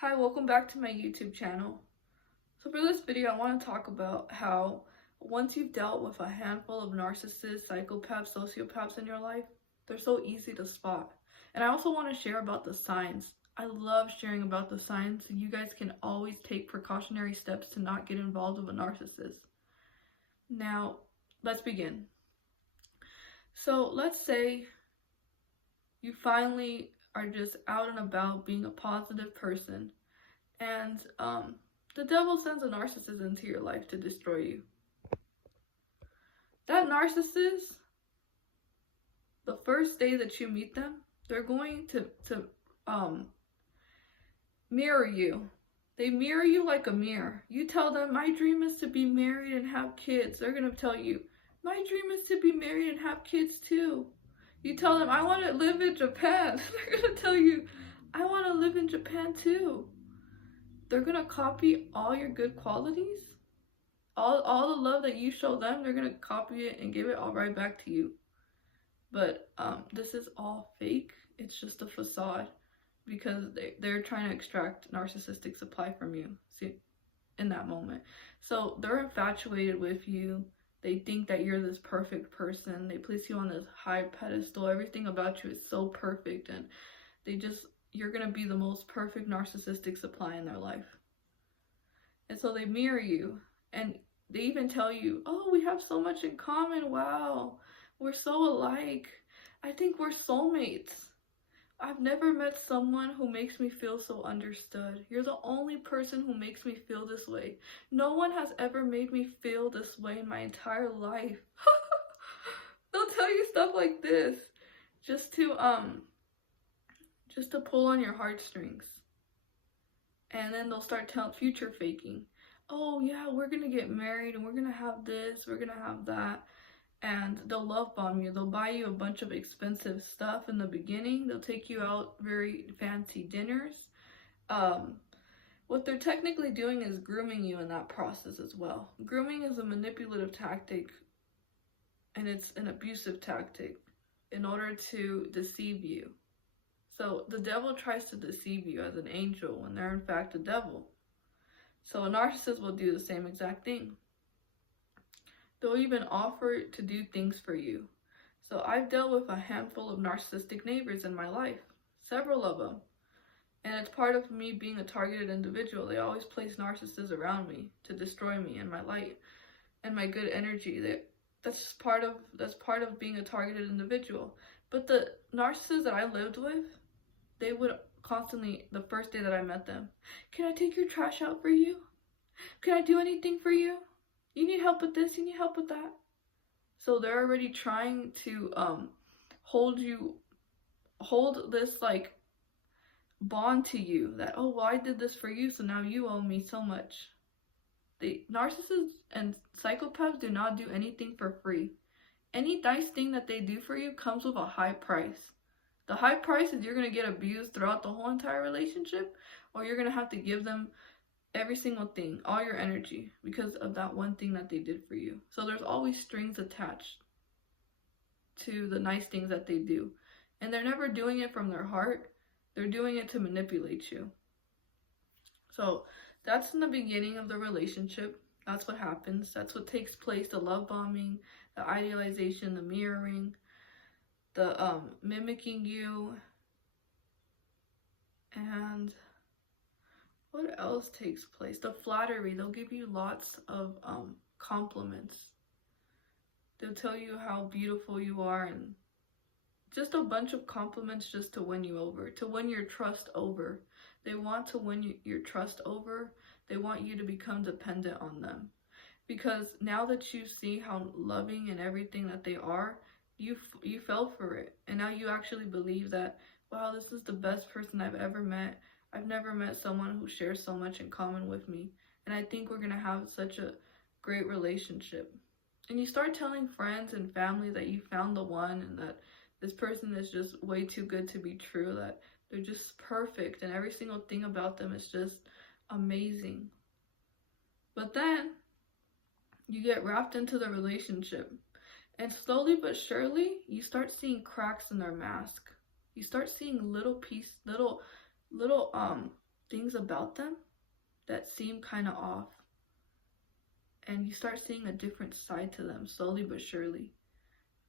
Hi, welcome back to my YouTube channel. So for this video, I want to talk about how once you've dealt with a handful of narcissists, psychopaths, sociopaths in your life, they're so easy to spot. And I also want to share about the signs. I love sharing about the signs so you guys can always take precautionary steps to not get involved with a narcissist. Now, let's begin. So let's say you finally are just out and about being a positive person, and the devil sends a narcissist into your life to destroy you. That narcissist, the first day that you meet them, they're going to mirror you. They mirror you like a mirror. You tell them, my dream is to be married and have kids. They're going to tell you, my dream is to be married and have kids too. You tell them, I want to live in Japan. They're going to tell you, I want to live in Japan too. They're going to copy all your good qualities. All the love that you show them, they're going to copy it and give it all right back to you. But this is all fake. It's just a facade because they're trying to extract narcissistic supply from you, see, in that moment. So they're infatuated with you. They think that you're this perfect person. They place you on this high pedestal. Everything about you is so perfect, and you're gonna be the most perfect narcissistic supply in their life. And so they mirror you, and they even tell you, oh, we have so much in common. Wow, we're so alike. I think we're soulmates. I've never met someone who makes me feel so understood. You're the only person who makes me feel this way. No one has ever made me feel this way in my entire life. They'll tell you stuff like this just to pull on your heartstrings. And then they'll start future faking. Oh yeah, we're gonna get married and we're gonna have this, we're gonna have that. And they'll love bomb you. They'll buy you a bunch of expensive stuff in the beginning. They'll take you out very fancy dinners. What they're technically doing is grooming you in that process as well. Grooming is a manipulative tactic, and it's an abusive tactic in order to deceive you. So the devil tries to deceive you as an angel when they're in fact a devil. So a narcissist will do the same exact thing. They'll even offer to do things for you. So I've dealt with a handful of narcissistic neighbors in my life, several of them. And it's part of me being a targeted individual. They always place narcissists around me to destroy me and my light and my good energy. That's part of being a targeted individual. But the narcissists that I lived with, they would constantly, the first day that I met them, can I take your trash out for you? Can I do anything for you? You need help with this, you need help with that. So they're already trying to hold this like bond to you that, oh, well, I did this for you, so now you owe me so much. The narcissists and psychopaths do not do anything for free. Any nice thing that they do for you comes with a high price. The high price is you're going to get abused throughout the whole entire relationship, or you're going to have to give them every single thing, all your energy, because of that one thing that they did for you. So there's always strings attached to the nice things that they do. And they're never doing it from their heart. They're doing it to manipulate you. So that's in the beginning of the relationship. That's what happens. That's what takes place. The love bombing, the idealization, the mirroring, the mimicking you. And what else takes place? The flattery. They'll give you lots of compliments. They'll tell you how beautiful you are, and just a bunch of compliments just to win you over, to win your trust over. They want to win your trust over. They want you to become dependent on them. Because now that you see how loving and everything that they are, you fell for it. And now you actually believe that, wow, this is the best person I've ever met. I've never met someone who shares so much in common with me. And I think we're going to have such a great relationship. And you start telling friends and family that you found the one, and that this person is just way too good to be true, that they're just perfect and every single thing about them is just amazing. But then you get wrapped into the relationship, and slowly but surely you start seeing cracks in their mask. You start seeing little things about them that seem kind of off. And you start seeing a different side to them, slowly but surely.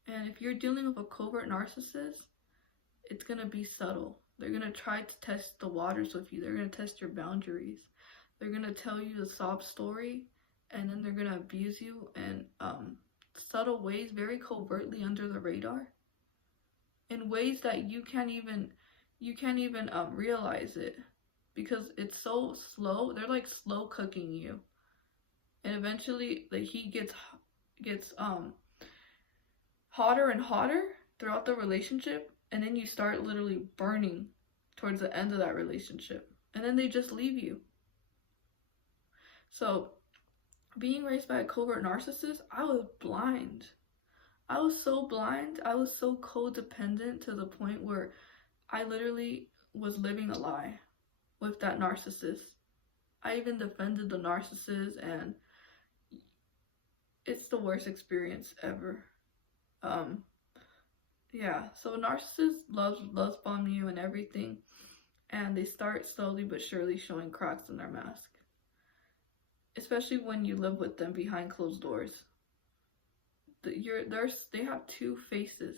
And if you're dealing with a covert narcissist, it's going to be subtle. They're going to try to test the waters with you. They're going to test your boundaries. They're going to tell you the sob story, and then they're going to abuse you in subtle ways, very covertly under the radar, in ways that you can't even realize it, because it's so slow. They're like slow cooking you, and eventually the heat gets hotter and hotter throughout the relationship, and then you start literally burning towards the end of that relationship, and then they just leave you. So being raised by a covert narcissist, I was blind. I was so blind. I was so codependent to the point where I literally was living a lie with that narcissist. I even defended the narcissist, and it's the worst experience ever. Yeah, so narcissists loves bomb you and everything, and they start slowly but surely showing cracks in their mask. Especially when you live with them behind closed doors. They have two faces.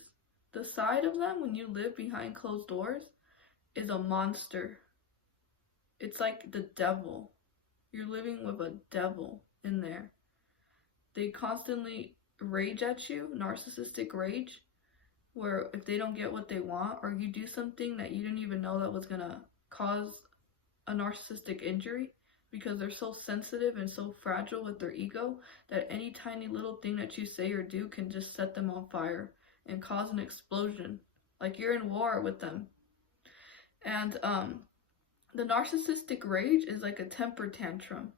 The side of them when you live behind closed doors is a monster. It's like the devil. You're living with a devil in there. They constantly rage at you, narcissistic rage, where if they don't get what they want, or you do something that you didn't even know that was gonna cause a narcissistic injury, because they're so sensitive and so fragile with their ego that any tiny little thing that you say or do can just set them on fire and cause an explosion, like you're in war with them. And the narcissistic rage is like a temper tantrum.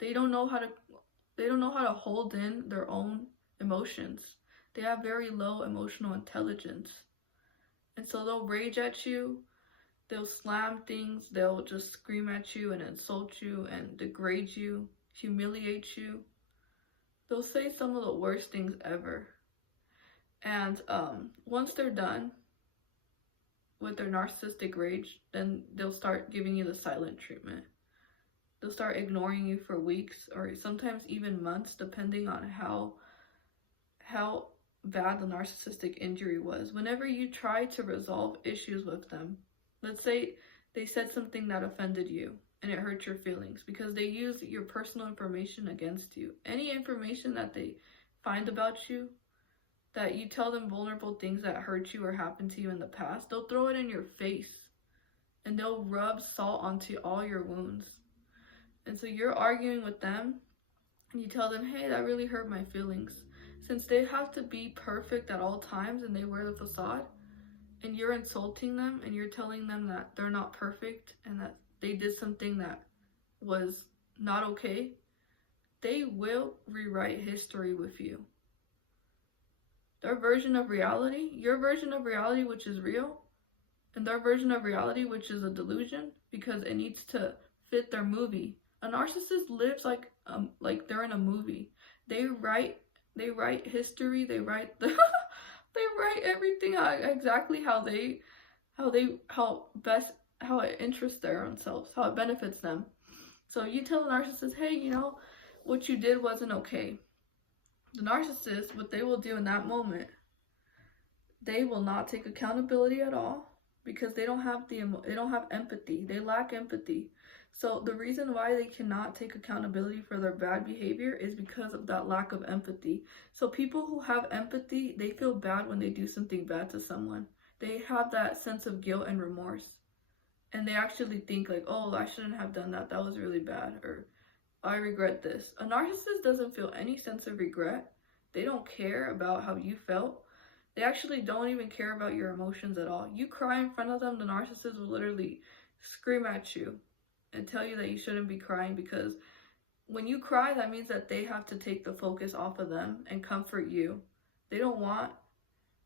They don't know how to hold in their own emotions. They have very low emotional intelligence, and so they'll rage at you. They'll slam things, they'll just scream at you and insult you and degrade you, humiliate you. They'll say some of the worst things ever. And once they're done with their narcissistic rage, then they'll start giving you the silent treatment. They'll start ignoring you for weeks or sometimes even months, depending on how bad the narcissistic injury was. Whenever you try to resolve issues with them, let's say they said something that offended you and it hurt your feelings because they use your personal information against you. Any information that they find about you, that you tell them vulnerable things that hurt you or happened to you in the past, they'll throw it in your face and they'll rub salt onto all your wounds. And so you're arguing with them and you tell them, hey, that really hurt my feelings. Since they have to be perfect at all times and they wear the facade, and you're insulting them and you're telling them that they're not perfect and that they did something that was not okay, they will rewrite history with you. Their version of reality, your version of reality, which is real, and their version of reality, which is a delusion, because it needs to fit their movie. A narcissist lives like they're in a movie. They write history. They write everything exactly how it interests their own selves, how it benefits them. So you tell the narcissist, hey, you know, what you did wasn't okay. The narcissist, what they will do in that moment, they will not take accountability at all because they don't have empathy. They lack empathy. So the reason why they cannot take accountability for their bad behavior is because of that lack of empathy. So people who have empathy, they feel bad when they do something bad to someone. They have that sense of guilt and remorse. And they actually think like, oh, I shouldn't have done that. That was really bad. Or I regret this. A narcissist doesn't feel any sense of regret. They don't care about how you felt. They actually don't even care about your emotions at all. You cry in front of them, the narcissist will literally scream at you and tell you that you shouldn't be crying, because when you cry, that means that they have to take the focus off of them and comfort you. They don't want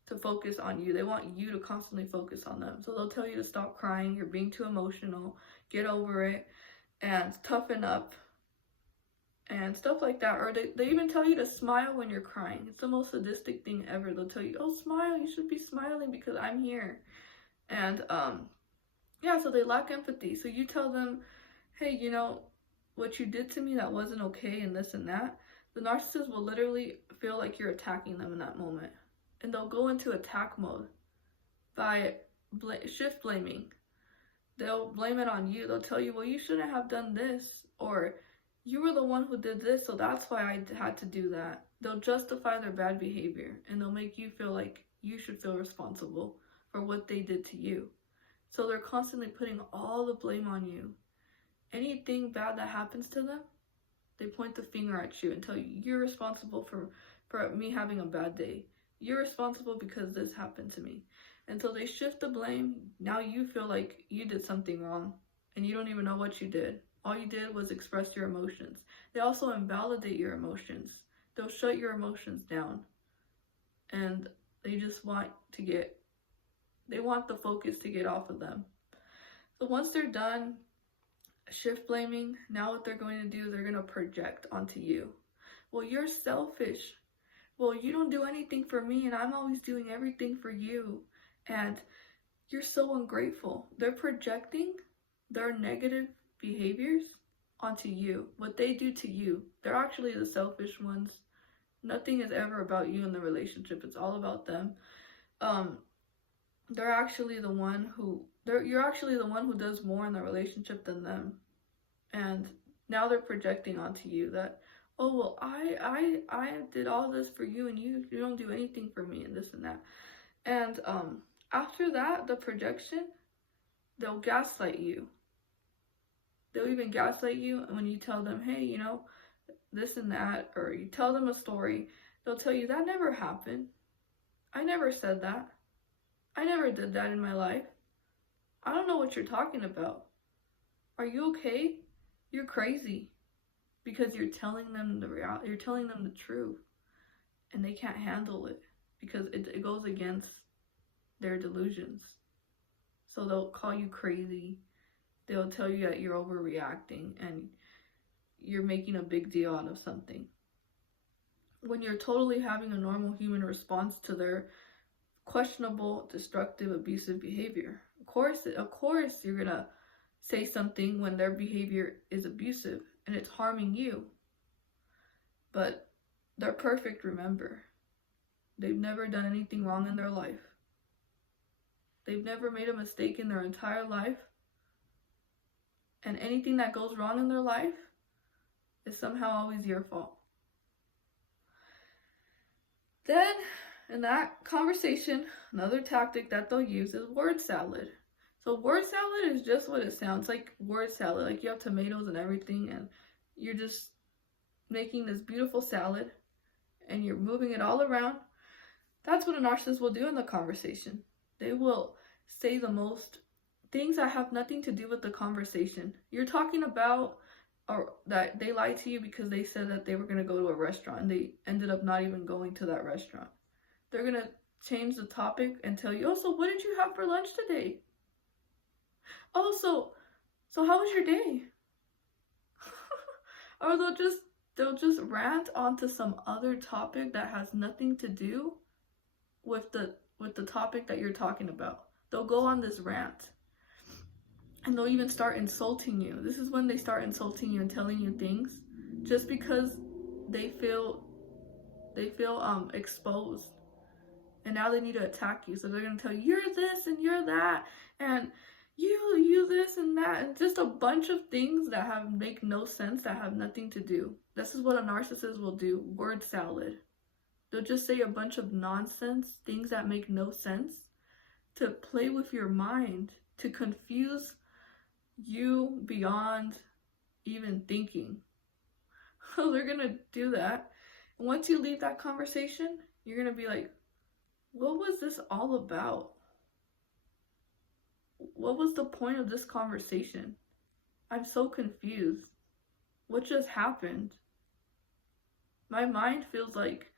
to focus on you. They want you to constantly focus on them. So they'll tell you to stop crying, you're being too emotional, get over it, and toughen up, and stuff like that. Or they even tell you to smile when you're crying. It's the most sadistic thing ever. They'll tell you, oh, smile, you should be smiling because I'm here. And Yeah, so they lack empathy. So you tell them, hey, you know, what you did to me, that wasn't okay, and this and that. The narcissist will literally feel like you're attacking them in that moment. And they'll go into attack mode by shift blaming. They'll blame it on you. They'll tell you, well, you shouldn't have done this, or you were the one who did this, so that's why I had to do that. They'll justify their bad behavior, and they'll make you feel like you should feel responsible for what they did to you. So they're constantly putting all the blame on you. Anything bad that happens to them, they point the finger at you and tell you, you're responsible for me having a bad day. You're responsible because this happened to me. And so they shift the blame. Now you feel like you did something wrong and you don't even know what you did. All you did was express your emotions. They also invalidate your emotions. They'll shut your emotions down. And they just want the focus to get off of them. So once they're done shift blaming, now what they're going to do, they're going to project onto you. Well, you're selfish. Well, you don't do anything for me and I'm always doing everything for you. And you're so ungrateful. They're projecting their negative behaviors onto you. What they do to you. They're actually the selfish ones. Nothing is ever about you in the relationship. It's all about them. You're actually the one who does more in the relationship than them. And now they're projecting onto you that, oh, well, I did all this for you and you don't do anything for me and this and that. And after that, the projection, they'll gaslight you. They'll even gaslight you when you tell them, hey, you know, this and that, or you tell them a story. They'll tell you, that never happened. I never said that. I never did that in my life. I don't know what you're talking about. Are you okay? You're crazy. Because you're telling them the reality, you're telling them the truth. And they can't handle it because it goes against their delusions. So they'll call you crazy. They'll tell you that you're overreacting and you're making a big deal out of something. When you're totally having a normal human response to their questionable, destructive, abusive behavior. Of course, you're gonna say something when their behavior is abusive and it's harming you. But they're perfect, remember. They've never done anything wrong in their life. They've never made a mistake in their entire life. And anything that goes wrong in their life is somehow always your fault. Then, in that conversation, another tactic that they'll use is word salad. So word salad is just what it sounds like, word salad. Like you have tomatoes and everything and you're just making this beautiful salad and you're moving it all around. That's what a narcissist will do in the conversation. They will say the most things that have nothing to do with the conversation. You're talking about or that they lied to you because they said that they were going to go to a restaurant and they ended up not even going to that restaurant. They're going to change the topic and tell you, oh, so what did you have for lunch today? Oh, so how was your day? Or they'll just rant onto some other topic that has nothing to do with the topic that you're talking about. They'll go on this rant. And they'll even start insulting you. This is when they start insulting you and telling you things just because they feel exposed. And now they need to attack you. So they're going to tell you, you're this and you're that. And you this and that. And just a bunch of things that make no sense, that have nothing to do. This is what a narcissist will do. Word salad. They'll just say a bunch of nonsense, things that make no sense, to play with your mind, to confuse you beyond even thinking. They're gonna do that. And once you leave that conversation, you're gonna be like, what was this all about? What was the point of this conversation? I'm so confused. What just happened? My mind feels like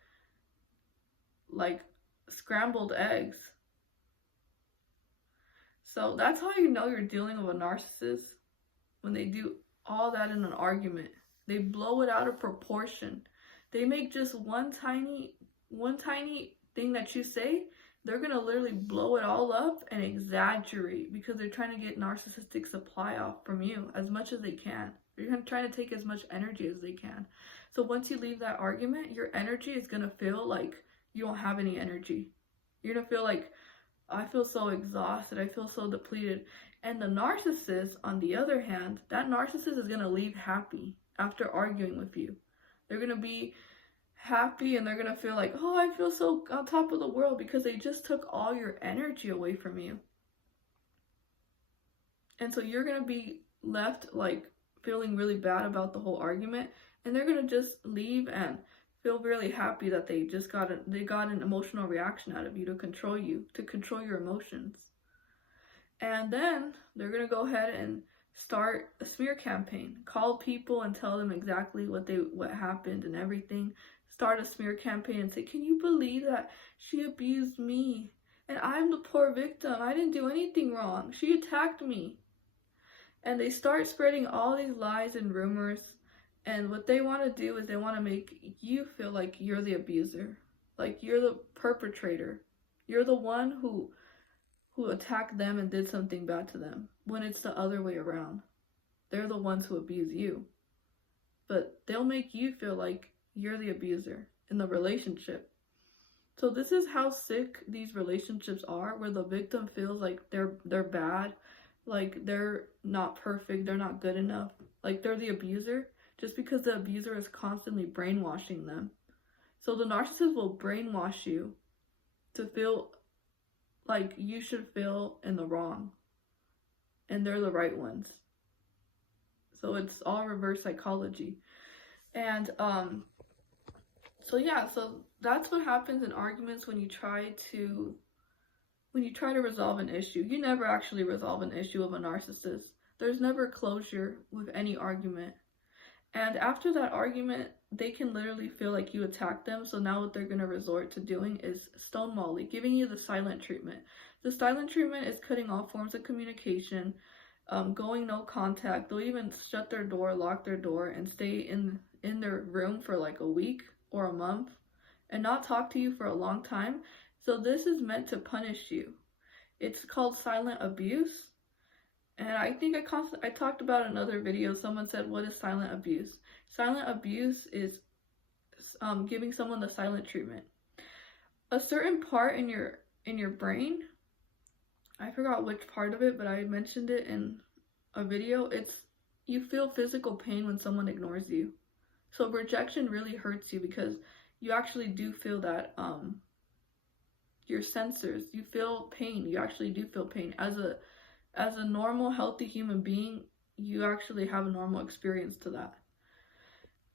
scrambled eggs. So that's how you know you're dealing with a narcissist, when they do all that in an argument. They blow it out of proportion. They make just one tiny thing that you say they're going to literally blow it all up and exaggerate because they're trying to get narcissistic supply off from you as much as they can. They're trying to take as much energy as they can. So once you leave that argument, your energy is going to feel like you don't have any energy. You're going to feel like, I feel so exhausted. I feel so depleted. And the narcissist, on the other hand, that narcissist is going to leave happy after arguing with you. They're going to be happy and they're going to feel like, oh, I feel so on top of the world because they just took all your energy away from you. And so you're going to be left like feeling really bad about the whole argument, and they're going to just leave and feel really happy that they got an emotional reaction out of you to control your emotions. And then they're going to go ahead and start a smear campaign. Call people and tell them exactly what happened and everything. Start a smear campaign and say, can you believe that she abused me? And I'm the poor victim. I didn't do anything wrong. She attacked me. And they start spreading all these lies and rumors. And what they want to do is they want to make you feel like you're the abuser. Like you're the perpetrator. You're the one who attacked them and did something bad to them, when it's the other way around. They're the ones who abuse you. But they'll make you feel like you're the abuser in the relationship. So this is how sick these relationships are, where the victim feels like they're bad, like they're not perfect, they're not good enough, like they're the abuser, just because the abuser is constantly brainwashing them. So the narcissist will brainwash you to feel like you should feel in the wrong and they're the right ones. So it's all reverse psychology. And so that's what happens in arguments when you try to resolve an issue. You never actually resolve an issue of a narcissist. There's never closure with any argument. And after that argument, they can literally feel like you attacked them. So now what they're going to resort to doing is stonewalling, giving you the silent treatment. The silent treatment is cutting all forms of communication, going no contact. They'll even shut their door, lock their door, and stay in their room for like a week or a month and not talk to you for a long time. So this is meant to punish you. It's called silent abuse. And I think I talked about in another video. Someone said, what is silent abuse? Silent abuse is giving someone the silent treatment. A certain part in your brain, I forgot which part of it, but I mentioned it in a video. You feel physical pain when someone ignores you. So rejection really hurts you because you actually do feel that your sensors, you feel pain. You actually do feel pain. As a normal, healthy human being, you actually have a normal experience to that.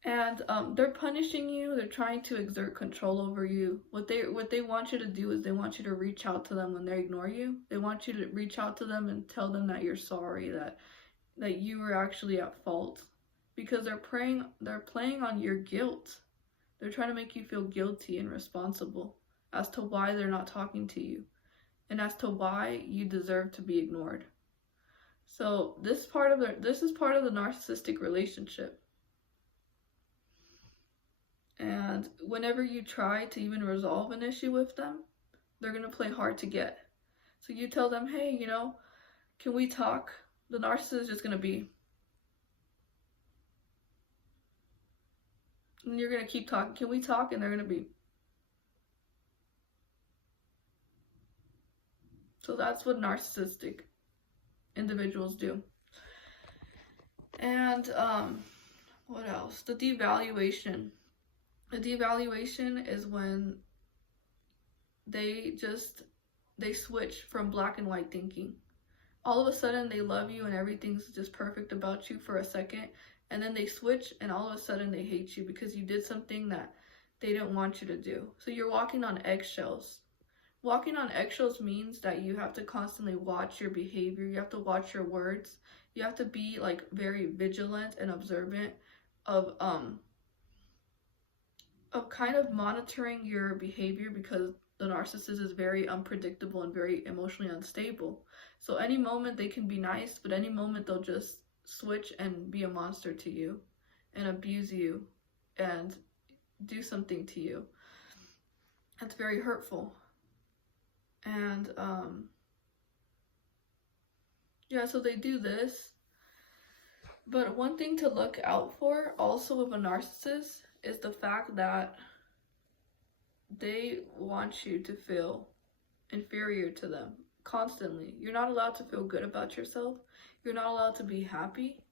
And they're punishing you. They're trying to exert control over you. What they want you to do is they want you to reach out to them when they ignore you. They want you to reach out to them and tell them that you're sorry, that you were actually at fault, because they're playing on your guilt. They're trying to make you feel guilty and responsible as to why they're not talking to you, and as to why you deserve to be ignored. So this is part of the narcissistic relationship. And whenever you try to even resolve an issue with them, they're going to play hard to get. So you tell them, hey, can we talk? The narcissist is just going to be. And you're going to keep talking. Can we talk? And they're going to be. So that's what narcissistic individuals do. And what else? The devaluation. The devaluation is when they switch from black and white thinking. All of a sudden they love you and everything's just perfect about you for a second, and then they switch and all of a sudden they hate you because you did something that they didn't want you to do. So you're walking on eggshells. Walking on eggshells means that you have to constantly watch your behavior. You have to watch your words. You have to be like very vigilant and observant of kind of monitoring your behavior, because the narcissist is very unpredictable and very emotionally unstable. So any moment they can be nice, but any moment they'll just switch and be a monster to you and abuse you and do something to you. That's very hurtful. And yeah, so they do this. But one thing to look out for also with a narcissist is the fact that they want you to feel inferior to them constantly. You're not allowed to feel good about yourself. You're not allowed to be happy.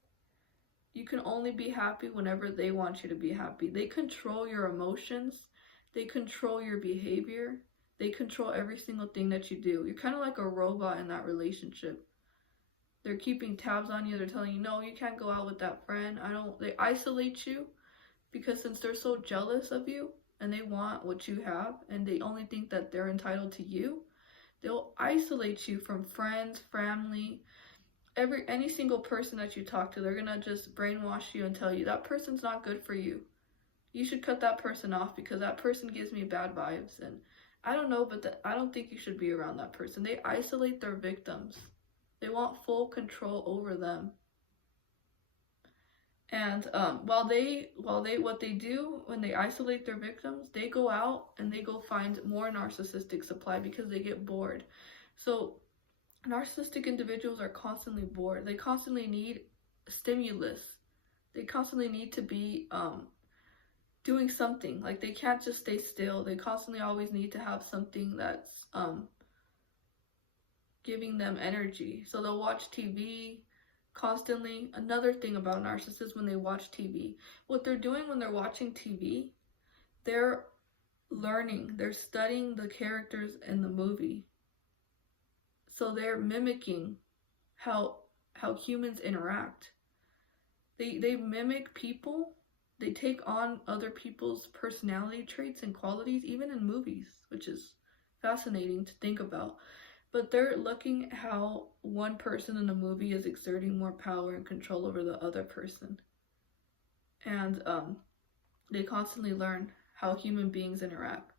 You can only be happy whenever they want you to be happy. They control your emotions. They control your behavior. They control every single thing that you do. You're kind of like a robot in that relationship. They're keeping tabs on you. They're telling you, no, you can't go out with that friend. They isolate you because since they're so jealous of you and they want what you have and they only think that they're entitled to you, they'll isolate you from friends, family, any single person that you talk to. They're gonna just brainwash you and tell you that person's not good for you. You should cut that person off because that person gives me bad vibes. And I don't know, but I don't think you should be around that person. They isolate their victims. They want full control over them. And what they do when they isolate their victims, they go out and they go find more narcissistic supply because they get bored. So narcissistic individuals are constantly bored. They constantly need stimulus. They constantly need to be doing something. Like they can't just stay still. They constantly always need to have something that's giving them energy. So they'll watch TV constantly. Another thing about narcissists, when they watch TV, what they're doing when they're watching TV, they're learning, they're studying the characters in the movie. So they're mimicking how humans interact. They mimic people. They take on other people's personality traits and qualities, even in movies, which is fascinating to think about. But they're looking at how one person in a movie is exerting more power and control over the other person. And they constantly learn how human beings interact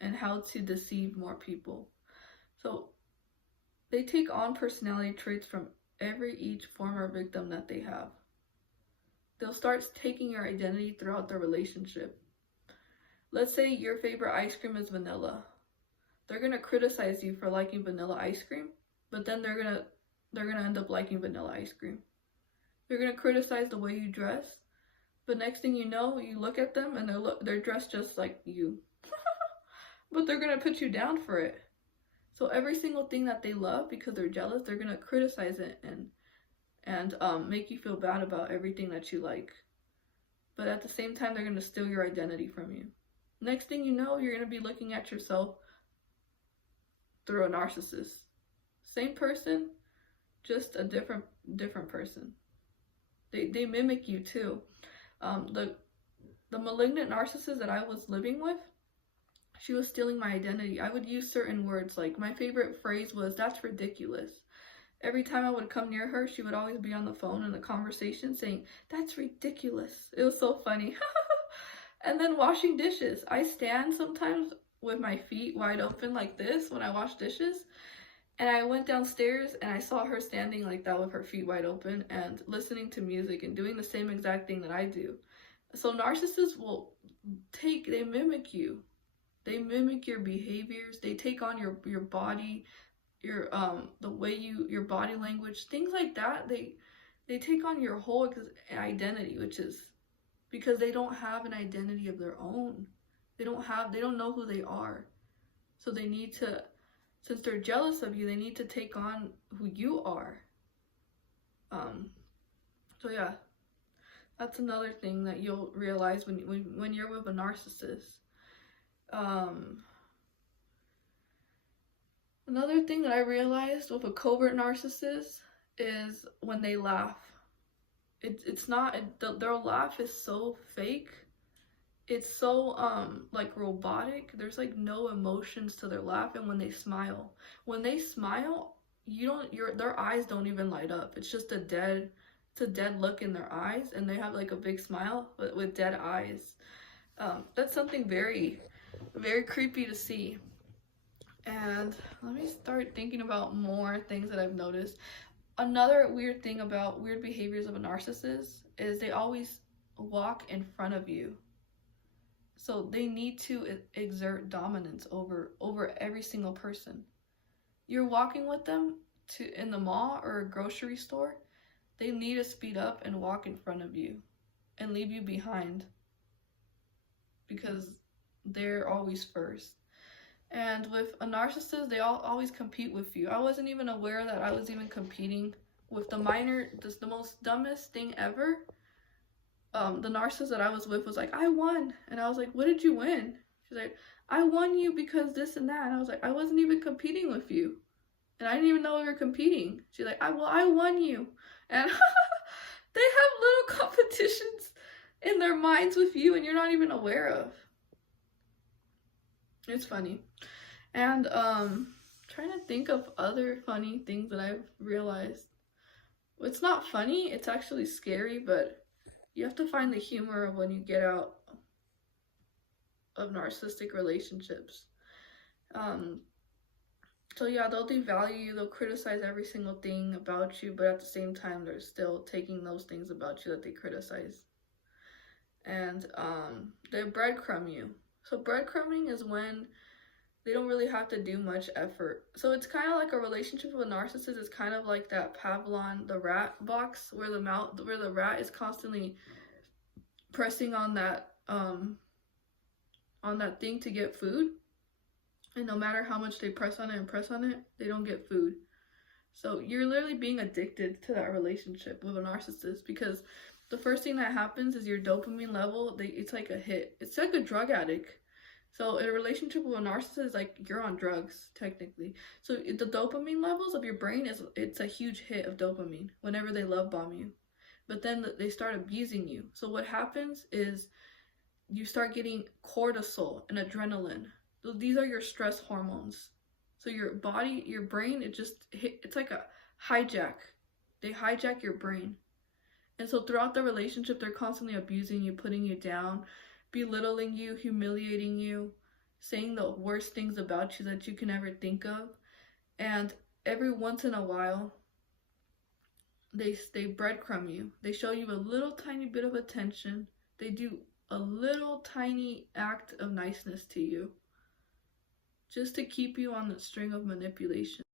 and how to deceive more people. So they take on personality traits from each former victim that they have. They'll start taking your identity throughout the relationship. Let's say your favorite ice cream is vanilla. They're gonna criticize you for liking vanilla ice cream, but then they're gonna end up liking vanilla ice cream. They're gonna criticize the way you dress, but next thing you know, you look at them and they're dressed just like you. But they're gonna put you down for it. So every single thing that they love, because they're jealous, they're gonna criticize it and make you feel bad about everything that you like. But at the same time, they're gonna steal your identity from you. Next thing you know, you're gonna be looking at yourself through a narcissist. Same person, just a different person. They mimic you too. The malignant narcissist that I was living with, she was stealing my identity. I would use certain words, like my favorite phrase was, "That's ridiculous." Every time I would come near her, she would always be on the phone in a conversation saying, "That's ridiculous." It was so funny. And then washing dishes. I stand sometimes with my feet wide open like this when I wash dishes. And I went downstairs and I saw her standing like that with her feet wide open and listening to music and doing the same exact thing that I do. So narcissists they mimic you. They mimic your behaviors. They take on your body, the way your body language, things like that. They take on your whole identity, which is because they don't have an identity of their own. They don't know who they are. So they need to, since they're jealous of you, they need to take on who you are. So yeah, that's another thing that you'll realize when you're with a narcissist. Another thing that I realized with a covert narcissist is when they laugh. Their laugh is so fake. It's so like robotic. There's like no emotions to their laugh. And when they smile, their eyes don't even light up. It's just a dead look in their eyes, and they have like a big smile but with dead eyes. That's something very, very creepy to see. And let me start thinking about more things that I've noticed. Another weird thing about weird behaviors of a narcissist is they always walk in front of you. So they need to exert dominance over every single person. You're walking with them in the mall or a grocery store, they need to speed up and walk in front of you and leave you behind because they're always first. And with a narcissist, they always compete with you. I wasn't even aware that I was even competing with the minor. Just the most dumbest thing ever. The narcissist that I was with was like, I won. And I was like, what did you win? She's like, I won you because this and that. And I was like, I wasn't even competing with you. And I didn't even know we were competing. She's like, I won you. And they have little competitions in their minds with you and you're not even aware of. It's funny. And trying to think of other funny things that I've realized. It's not funny, it's actually scary, but you have to find the humor when you get out of narcissistic relationships. So yeah, they'll devalue you, they'll criticize every single thing about you, but at the same time, they're still taking those things about you that they criticize. And they breadcrumb you. So breadcrumbing is when they don't really have to do much effort. So it's kind of like a relationship with a narcissist. It's kind of like that Pavlov the rat box where the rat is constantly pressing on that thing to get food. And no matter how much they press on it, they don't get food. So you're literally being addicted to that relationship with a narcissist because the first thing that happens is your dopamine level, it's like a hit. It's like a drug addict. So in a relationship with a narcissist, like you're on drugs, technically. So the dopamine levels of your brain, it's a huge hit of dopamine whenever they love bomb you. But then they start abusing you. So what happens is you start getting cortisol and adrenaline. So these are your stress hormones. So your body, your brain, it's like a hijack. They hijack your brain. And so throughout the relationship, they're constantly abusing you, putting you down, belittling you, humiliating you, saying the worst things about you that you can ever think of. And every once in a while, they breadcrumb you. They show you a little tiny bit of attention. They do a little tiny act of niceness to you just to keep you on the string of manipulation.